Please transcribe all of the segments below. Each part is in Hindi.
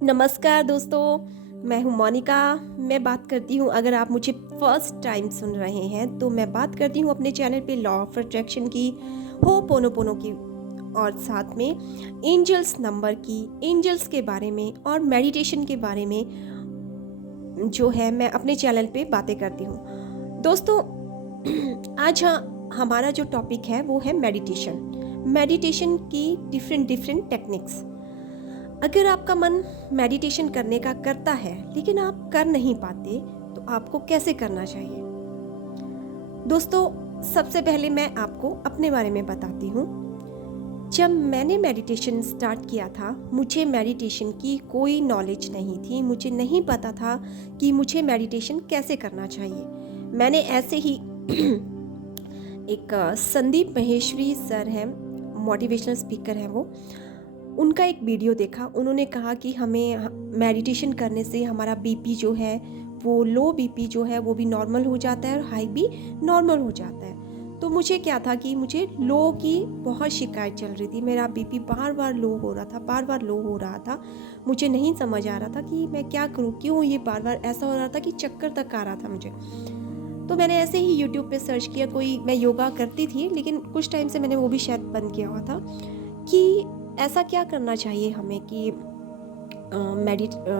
नमस्कार दोस्तों, मैं हूँ मोनिका। मैं बात करती हूँ, अगर आप मुझे फर्स्ट टाइम सुन रहे हैं तो मैं बात करती हूँ अपने चैनल पे लॉ ऑफ अट्रैक्शन की, होपोनोपोनो की और साथ में एंजल्स नंबर की, एंजल्स के बारे में और मेडिटेशन के बारे में जो है मैं अपने चैनल पे बातें करती हूँ। दोस्तों आज हमारा जो टॉपिक है वो है मेडिटेशन। मेडिटेशन की डिफरेंट डिफरेंट टेक्निक्स। अगर आपका मन मेडिटेशन करने का करता है लेकिन आप कर नहीं पाते तो आपको कैसे करना चाहिए? दोस्तों सबसे पहले मैं आपको अपने बारे में बताती हूँ। जब मैंने मेडिटेशन स्टार्ट किया था, मुझे मेडिटेशन की कोई नॉलेज नहीं थी। मुझे नहीं पता था कि मुझे मेडिटेशन कैसे करना चाहिए। मैंने ऐसे ही एक संदीप महेश्वरी सर हैं, मोटिवेशनल स्पीकर हैं वो, उनका एक वीडियो देखा। उन्होंने कहा कि हमें मेडिटेशन करने से हमारा बीपी जो है वो लो बीपी जो है वो भी नॉर्मल हो जाता है और हाई भी नॉर्मल हो जाता है। तो मुझे क्या था कि मुझे लो की बहुत शिकायत चल रही थी। मेरा बीपी बार बार लो हो रहा था, बार बार लो हो रहा था। मुझे नहीं समझ आ रहा था कि मैं क्या करूँ, क्यों ये बार बार ऐसा हो रहा था कि चक्कर तक आ रहा था मुझे। तो मैंने ऐसे ही यूट्यूब पे सर्च किया। मैं योगा करती थी लेकिन कुछ टाइम से मैंने वो भी शायद बंद किया हुआ था कि ऐसा क्या करना चाहिए हमें कि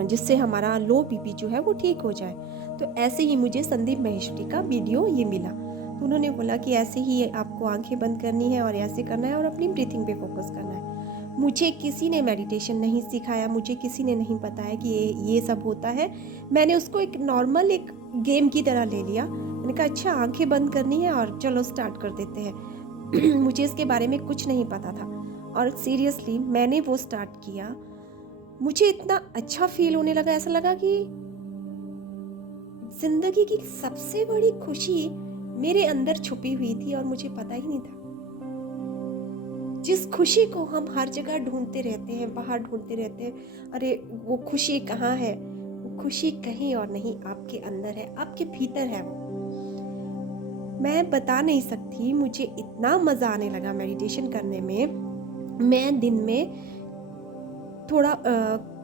जिससे हमारा लो बीपी जो है वो ठीक हो जाए। तो ऐसे ही मुझे संदीप महेश्वरी का वीडियो ये मिला। तो उन्होंने बोला कि ऐसे ही आपको आंखें बंद करनी है और ऐसे करना है और अपनी ब्रीथिंग पे फोकस करना है। मुझे किसी ने मेडिटेशन नहीं सिखाया, मुझे किसी ने नहीं बताया कि ये सब होता है। मैंने उसको एक नॉर्मल एक गेम की तरह ले लिया। मैंने कहा अच्छा आंखें बंद करनी है और चलो स्टार्ट कर देते हैं। मुझे इसके बारे में कुछ नहीं पता था और सीरियसली मैंने वो स्टार्ट किया। मुझे इतना अच्छा फील होने लगा, ऐसा लगा कि जिंदगी की सबसे बड़ी खुशी मेरे अंदर छुपी हुई थी और मुझे पता ही नहीं था। जिस खुशी को हम हर जगह ढूंढते रहते हैं, बाहर ढूंढते रहते हैं, अरे वो खुशी कहाँ है? वो खुशी कहीं और नहीं, आपके अंदर है, आपके भीतर है वो। मैं बता नहीं सकती, मुझे इतना मजा आने लगा मेडिटेशन करने में। मैं दिन में थोड़ा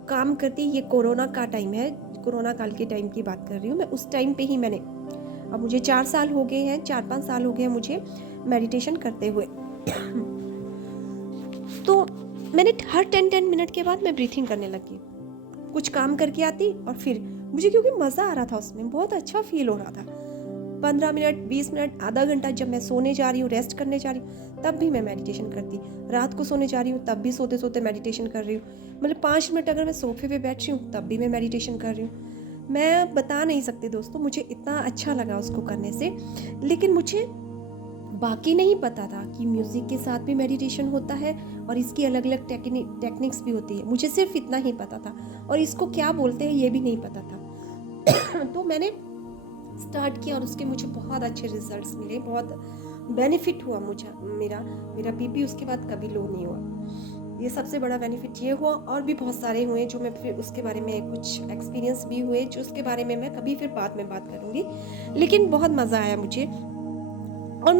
काम करती, ये कोरोना का टाइम है, कोरोना काल के टाइम की बात कर रही हूँ मैं। उस टाइम पे ही मैंने, अब मुझे 4 साल हो गए हैं, 4-5 साल हो गए हैं मुझे मेडिटेशन करते हुए। तो मैंने हर 10-10 मिनट के बाद मैं ब्रीथिंग करने लगी। कुछ काम करके आती और फिर मुझे, क्योंकि मज़ा आ रहा था उसमें, बहुत अच्छा फील हो रहा था। 15 मिनट, 20 मिनट, आधा घंटा, जब मैं सोने जा रही हूँ, रेस्ट करने जा रही हूँ, तब भी मैं मेडिटेशन करती। रात को सोने जा रही हूँ तब भी सोते सोते मेडिटेशन कर रही हूँ। मतलब 5 मिनट अगर मैं सोफे पे बैठ रही हूँ तब भी मैं मेडिटेशन कर रही हूँ। मैं बता नहीं सकती दोस्तों, मुझे इतना अच्छा लगा उसको करने से। लेकिन मुझे बाकी नहीं पता था कि म्यूज़िक के साथ भी मेडिटेशन होता है और इसकी अलग अलग टेक्निक्स भी होती है। मुझे सिर्फ इतना ही पता था और इसको क्या बोलते हैं ये भी नहीं पता था। तो मैंने स्टार्ट किया और उसके मुझे बहुत अच्छे रिजल्ट्स मिले, बहुत बेनिफिट हुआ मुझे। मेरा बीपी उसके बाद कभी लो नहीं हुआ। ये सबसे बड़ा बेनिफिट ये हुआ, और भी बहुत सारे हुए जो मैं फिर उसके बारे में, कुछ एक्सपीरियंस भी हुए जो उसके बारे में मैं कभी फिर बाद में बात करूँगी। लेकिन बहुत मज़ा आया मुझे। और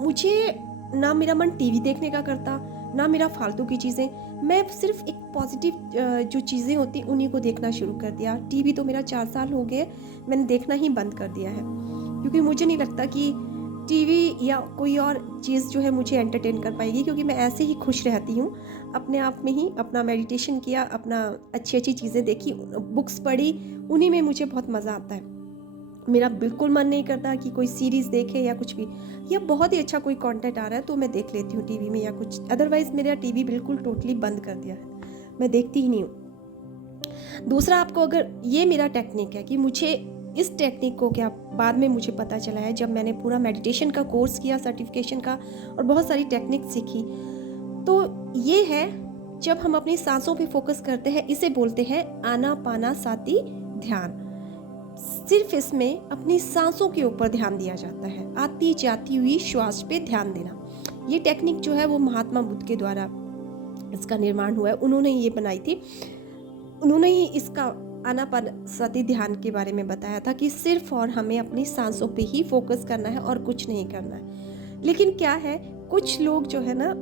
मुझे ना मेरा मन टीवी देखने का करता, ना मेरा फालतू की चीज़ें। मैं सिर्फ एक पॉजिटिव जो चीज़ें होती उन्हीं को देखना शुरू कर दिया। टीवी तो मेरा 4 साल हो गए, मैंने देखना ही बंद कर दिया है, क्योंकि मुझे नहीं लगता कि टीवी या कोई और चीज़ जो है मुझे एंटरटेन कर पाएगी, क्योंकि मैं ऐसे ही खुश रहती हूँ अपने आप में ही। अपना मेडिटेशन किया, अपना अच्छी अच्छी चीज़ें देखी, बुक्स पढ़ी, उन्हीं में मुझे बहुत मज़ा आता है। मेरा बिल्कुल मन नहीं करता कि कोई सीरीज़ देखे या कुछ भी, या बहुत ही अच्छा कोई कंटेंट आ रहा है तो मैं देख लेती हूँ टीवी में या कुछ। अदरवाइज़ मेरा टीवी बिल्कुल टोटली बंद कर दिया है, मैं देखती ही नहीं हूँ। दूसरा, आपको अगर ये मेरा टेक्निक है कि मुझे इस टेक्निक को क्या बाद में मुझे पता चला है, जब मैंने पूरा मेडिटेशन का कोर्स किया, सर्टिफिकेशन का, और बहुत सारी टेक्निक सीखी, तो ये है जब हम अपनी सांसों पे फोकस करते हैं, इसे बोलते हैं आनापानासाती ध्यान। सिर्फ इसमें अपनी सांसों के ऊपर ध्यान दिया जाता है, आती जाती हुई श्वास पे ध्यान देना। ये टेक्निक जो है वो महात्मा बुद्ध के द्वारा इसका निर्माण हुआ है, उन्होंने ये बनाई थी। उन्होंने ही इसका आनापानसती ध्यान के बारे में बताया था कि सिर्फ और हमें अपनी सांसों पे ही फोकस करना है और कुछ नहीं करना है। लेकिन क्या है, कुछ लोग जो है ना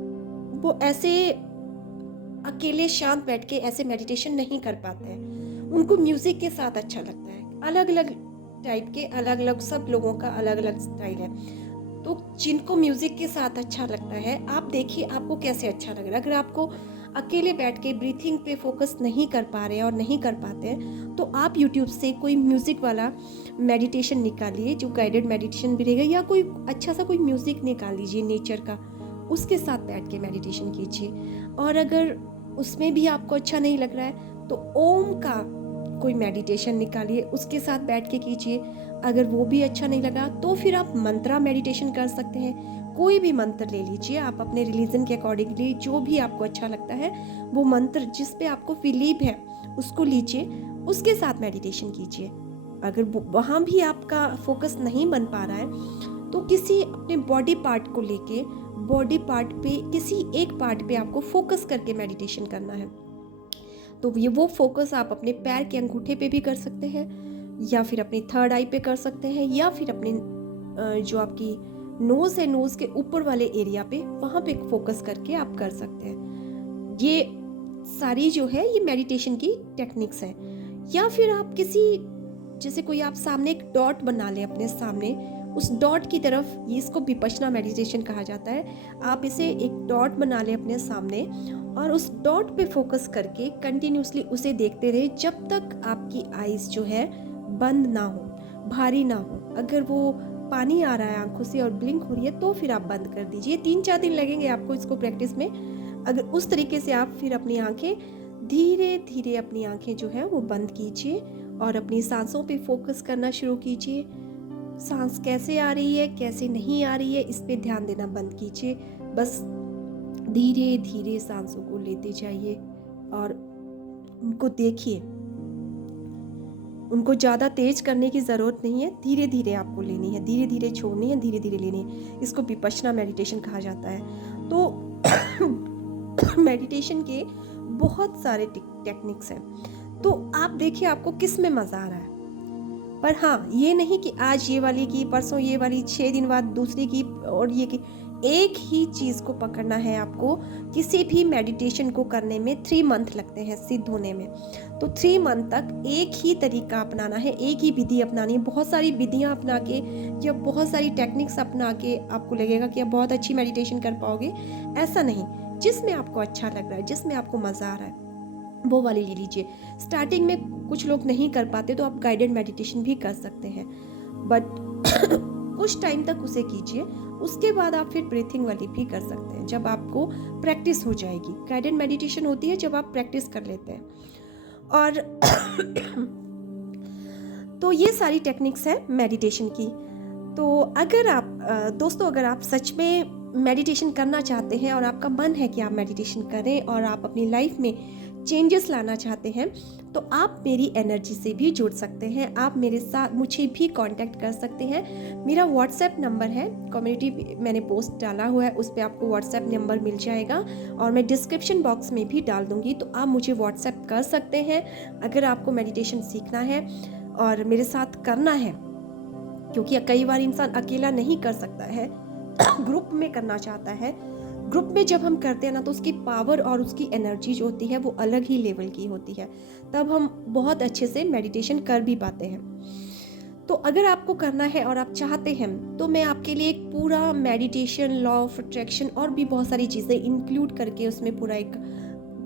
वो ऐसे अकेले शांत बैठ के ऐसे मेडिटेशन नहीं कर पाते हैं, उनको म्यूज़िक के साथ अच्छा लगता है। अलग अलग टाइप के, अलग अलग, सब लोगों का अलग अलग स्टाइल है। तो जिनको म्यूज़िक के साथ अच्छा लगता है, आप देखिए आपको कैसे अच्छा लग रहा है। अगर आपको अकेले बैठ के ब्रीथिंग पे फोकस नहीं कर पा रहे हैं और नहीं कर पाते हैं, तो आप यूट्यूब से कोई म्यूज़िक वाला मेडिटेशन निकालिए, जो गाइडेड मेडिटेशन भी रहेगा, या कोई अच्छा सा कोई म्यूज़िक निकाल लीजिए नेचर का, उसके साथ बैठ के मेडिटेशन कीजिए। और अगर उसमें भी आपको अच्छा नहीं लग रहा है, तो ओम का कोई मेडिटेशन निकालिए, उसके साथ बैठ के कीजिए। अगर वो भी अच्छा नहीं लगा, तो फिर आप मंत्रा मेडिटेशन कर सकते हैं। कोई भी मंत्र ले लीजिए आप अपने रिलीजन के अकॉर्डिंगली, जो भी आपको अच्छा लगता है वो मंत्र जिस पे आपको बिलीव है उसको लीजिए, उसके साथ मेडिटेशन कीजिए। अगर वहाँ भी आपका फोकस नहीं बन पा रहा है, तो किसी अपने बॉडी पार्ट को लेके, बॉडी पार्ट पे, किसी एक पार्ट पे आपको फोकस करके मेडिटेशन करना है। तो ये वो फोकस आप अपने पैर के अंगूठे पे भी कर सकते हैं, या फिर अपनी थर्ड आई पे कर सकते हैं, या फिर अपने जो आपकी नोज़ है, नोज़ के ऊपर वाले एरिया पे, वहाँ पे फोकस करके आप कर सकते हैं। ये सारी जो है ये मेडिटेशन की टेक्निक्स हैं। या फिर आप किसी, जैसे कोई आप सामने एक डॉट बना लें अपने सामने, उस डॉट की तरफ, ये इसको विपश्यना मेडिटेशन कहा जाता है। आप इसे एक डॉट बना लें अपने सामने और उस डॉट पे फोकस करके कंटिन्यूसली उसे देखते रहे जब तक आपकी आईज जो है बंद ना हो, भारी ना हो। अगर वो पानी आ रहा है आंखों से और ब्लिंक हो रही है, तो फिर आप बंद कर दीजिए। 3-4 दिन लगेंगे आपको इसको प्रैक्टिस में। अगर उस तरीके से आप फिर अपनी आंखें धीरे धीरे, अपनी आंखें जो है वो बंद कीजिए और अपनी सांसों पे फोकस करना शुरू कीजिए। सांस कैसे आ रही है, कैसे नहीं आ रही है, इस पे ध्यान देना बंद कीजिए। बस धीरे धीरे सांसों को लेते जाइए और उनको देखिए। उनको ज़्यादा तेज करने की ज़रूरत नहीं है, धीरे धीरे आपको लेनी है, धीरे धीरे छोड़नी है, धीरे धीरे लेनी है। इसको विपश्यना मेडिटेशन कहा जाता है। तो मेडिटेशन के बहुत सारे टेक्निक्स हैं, तो आप देखिए आपको किस में मज़ा आ रहा है। पर हाँ, ये नहीं कि आज ये वाली की, परसों ये वाली, 6 दिन बाद दूसरी की, और ये की। एक ही चीज़ को पकड़ना है आपको। किसी भी मेडिटेशन को करने में 3 मंथ लगते हैं सिद्ध होने में। तो 3 मंथ तक एक ही तरीका अपनाना है, एक ही विधि अपनानी है। बहुत सारी विधियाँ अपना के या बहुत सारी टेक्निक्स अपना के आपको लगेगा कि आप बहुत अच्छी मेडिटेशन कर पाओगे, ऐसा नहीं। जिसमें आपको अच्छा लग रहा है, जिसमें आपको मज़ा आ रहा है, वो वाली ले लीजिए। स्टार्टिंग में कुछ लोग नहीं कर पाते, तो आप गाइडेड मेडिटेशन भी कर सकते हैं, बट कुछ टाइम तक उसे कीजिए। उसके बाद आप फिर ब्रीथिंग वाली भी कर सकते हैं, जब आपको प्रैक्टिस हो जाएगी। गाइडेड मेडिटेशन होती है जब आप प्रैक्टिस कर लेते हैं। और तो ये सारी टेक्निक्स है मेडिटेशन की। तो अगर आप दोस्तों, अगर आप सच में मेडिटेशन करना चाहते हैं और आपका मन है कि आप मेडिटेशन करें और आप अपनी लाइफ में चेंजेस लाना चाहते हैं, तो आप मेरी एनर्जी से भी जुड़ सकते हैं। आप मेरे साथ, मुझे भी कांटेक्ट कर सकते हैं। मेरा व्हाट्सएप नंबर है, कम्युनिटी मैंने पोस्ट डाला हुआ है, उस पर आपको व्हाट्सएप नंबर मिल जाएगा और मैं डिस्क्रिप्शन बॉक्स में भी डाल दूँगी, तो आप मुझे व्हाट्सएप कर सकते हैं अगर आपको मेडिटेशन सीखना है और मेरे साथ करना है। क्योंकि कई बार इंसान अकेला नहीं कर सकता है, ग्रुप में करना चाहता है। ग्रुप में जब हम करते हैं ना, तो उसकी पावर और उसकी एनर्जी जो होती है वो अलग ही लेवल की होती है, तब हम बहुत अच्छे से मेडिटेशन कर भी पाते हैं। तो अगर आपको करना है और आप चाहते हैं, तो मैं आपके लिए एक पूरा मेडिटेशन, लॉ ऑफ अट्रैक्शन और भी बहुत सारी चीज़ें इंक्लूड करके उसमें पूरा एक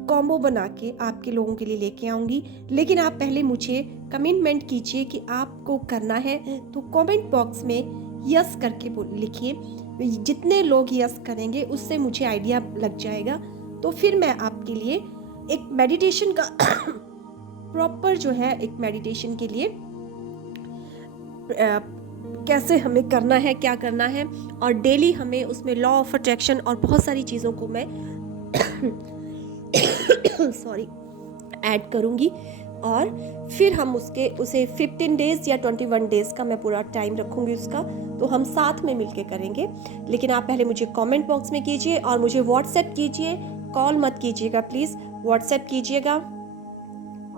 कॉम्बो बना के आपके लोगों के लिए लेके आऊँगी। लेकिन आप पहले मुझे कमिटमेंट कीजिए कि आपको करना है, तो कमेंट बॉक्स में यस करके लिखिए। जितने लोग यस करेंगे उससे मुझे आइडिया लग जाएगा, तो फिर मैं आपके लिए एक मेडिटेशन का प्रॉपर जो है, एक मेडिटेशन के लिए कैसे हमें करना है, क्या करना है, और डेली हमें उसमें लॉ ऑफ अट्रैक्शन और बहुत सारी चीज़ों को मैं ऐड करूँगी। और फिर हम उसे 15 डेज़ या 21 डेज़ का मैं पूरा टाइम रखूँगी उसका, तो हम साथ में मिलके करेंगे। लेकिन आप पहले मुझे कमेंट बॉक्स में कीजिए और मुझे व्हाट्सएप कीजिए, कॉल मत कीजिएगा प्लीज़, व्हाट्सएप कीजिएगा।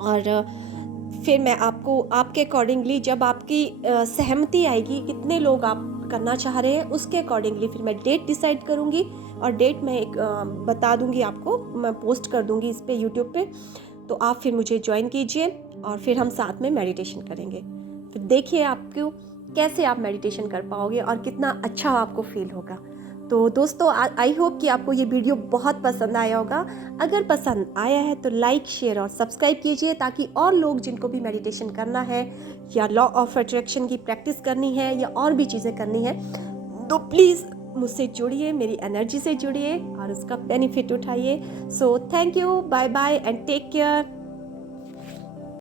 और फिर मैं आपको आपके अकॉर्डिंगली, जब आपकी सहमति आएगी, कितने लोग आप करना चाह रहे हैं, उसके अकॉर्डिंगली फिर मैं डेट डिसाइड करूँगी और डेट मैं एक बता दूँगी आपको, मैं पोस्ट कर दूँगी इस पे यूट्यूब पे। तो आप फिर मुझे ज्वाइन कीजिए और फिर हम साथ में मेडिटेशन करेंगे। फिर देखिए आपको कैसे आप मेडिटेशन कर पाओगे और कितना अच्छा आपको फील होगा। तो दोस्तों आई होप कि आपको ये वीडियो बहुत पसंद आया होगा। अगर पसंद आया है तो लाइक, शेयर और सब्सक्राइब कीजिए, ताकि और लोग जिनको भी मेडिटेशन करना है या लॉ ऑफ अट्रैक्शन की प्रैक्टिस करनी है या और भी चीज़ें करनी है, तो प्लीज़ मुझसे जुड़िए, मेरी एनर्जी से जुड़िए और उसका बेनिफिट उठाइए। So thank you, bye bye and take care.